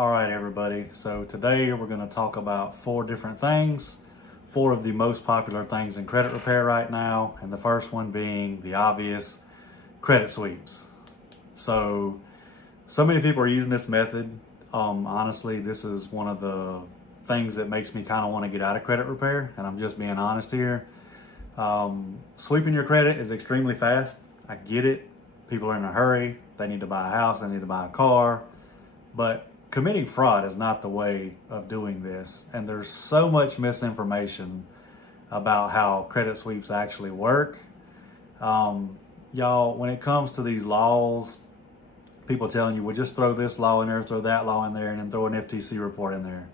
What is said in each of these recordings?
All right, everybody. So today we're going to talk about 4 different things, 4 of the most popular things in credit repair right now. And the first one being the obvious, credit sweeps. So many people are using this method. Honestly, this is one of the things that makes me kind of want to get out of credit repair. And I'm just being honest here. Sweeping your credit is extremely fast. I get it. People are in a hurry. They need to buy a house. They need to buy a car. But committing fraud is not the way of doing this. And there's so much misinformation about how credit sweeps actually work. Y'all, when it comes to these laws, people telling you, well, just throw this law in there, throw that law in there, and then throw an FTC report in there.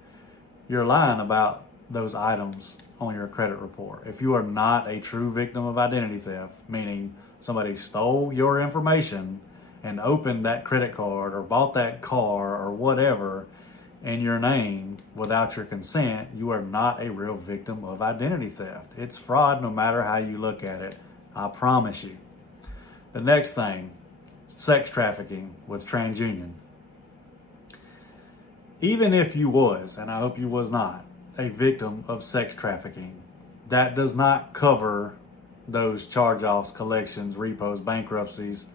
You're lying about those items on your credit report. If you are not a true victim of identity theft, meaning somebody stole your information and opened that credit card or bought that car or whatever in your name without your consent, you are not a real victim of identity theft. It's fraud no matter how you look at it. I promise you. The next thing, sex trafficking with TransUnion. Even if you was, and I hope you was not, a victim of sex trafficking, that does not cover those charge-offs, collections, repos, bankruptcies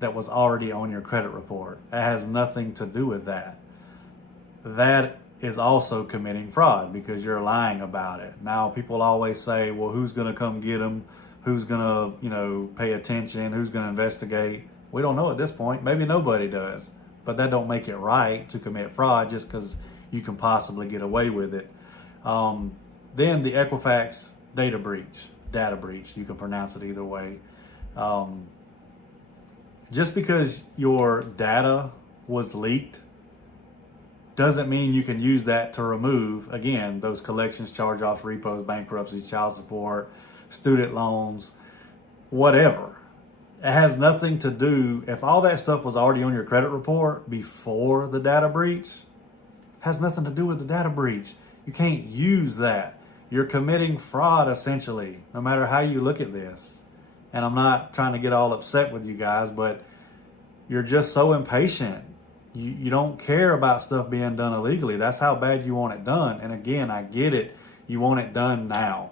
that was already on your credit report. It has nothing to do with that. That is also committing fraud because you're lying about it. Now, people always say, well, who's going to come get them? Who's going to, pay attention? Who's going to investigate? We don't know at this point. Maybe nobody does. But that don't make it right to commit fraud just because you can possibly get away with it. Then the Equifax data breach, you can pronounce it either way. Just because your data was leaked doesn't mean you can use that to remove, again, those collections, charge-offs, repos, bankruptcies, child support, student loans, whatever. It has nothing to do, if all that stuff was already on your credit report before the data breach, has nothing to do with the data breach. You can't use that. You're committing fraud, essentially, no matter how you look at this. And I'm not trying to get all upset with you guys, but you're just so impatient. You don't care about stuff being done illegally. That's how bad you want it done. And again, I get it. You want it done now.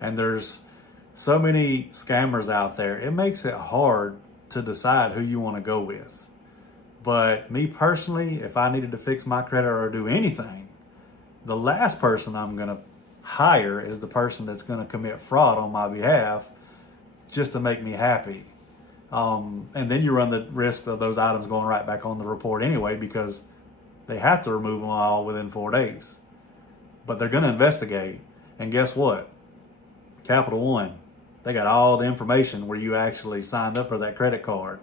And there's so many scammers out there. It makes it hard to decide who you want to go with. But me personally, if I needed to fix my credit or do anything, the last person I'm going to hire is the person that's going to commit fraud on my behalf just to make me happy. And then you run the risk of those items going right back on the report anyway because they have to remove them all within 4 days. But they're going to investigate. And guess what? Capital One, they got all the information where you actually signed up for that credit card.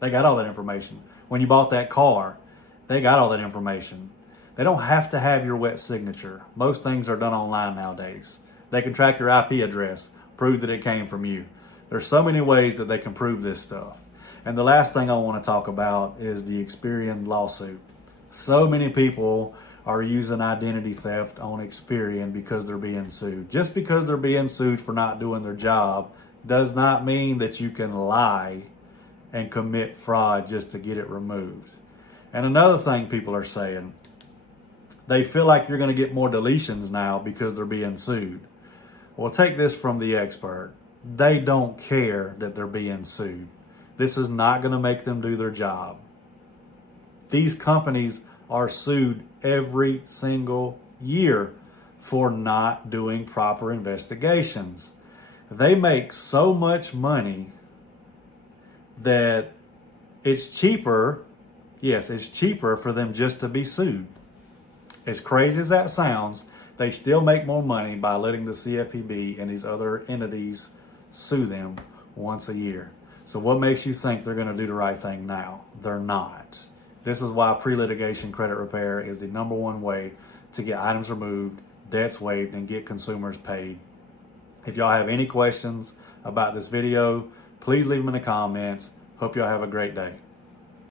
They got all that information. When you bought that car, they got all that information. They don't have to have your wet signature. Most things are done online nowadays. They can track your IP address, prove that it came from you. There's so many ways that they can prove this stuff. And the last thing I want to talk about is the Experian lawsuit. So many people are using identity theft on Experian because they're being sued. Just because they're being sued for not doing their job does not mean that you can lie and commit fraud just to get it removed. And another thing people are saying, they feel like you're going to get more deletions now because they're being sued. Well, take this from the expert. They don't care that they're being sued. This is not going to make them do their job. These companies are sued every single year for not doing proper investigations. They make so much money that it's cheaper, yes, it's cheaper for them just to be sued. As crazy as that sounds, they still make more money by letting the CFPB and these other entities sue them once a year. So what makes you think they're going to do the right thing now? They're not. This is why pre-litigation credit repair is the #1 way to get items removed, debts waived, and get consumers paid. If y'all have any questions about this video, please leave them in the comments. Hope y'all have a great day.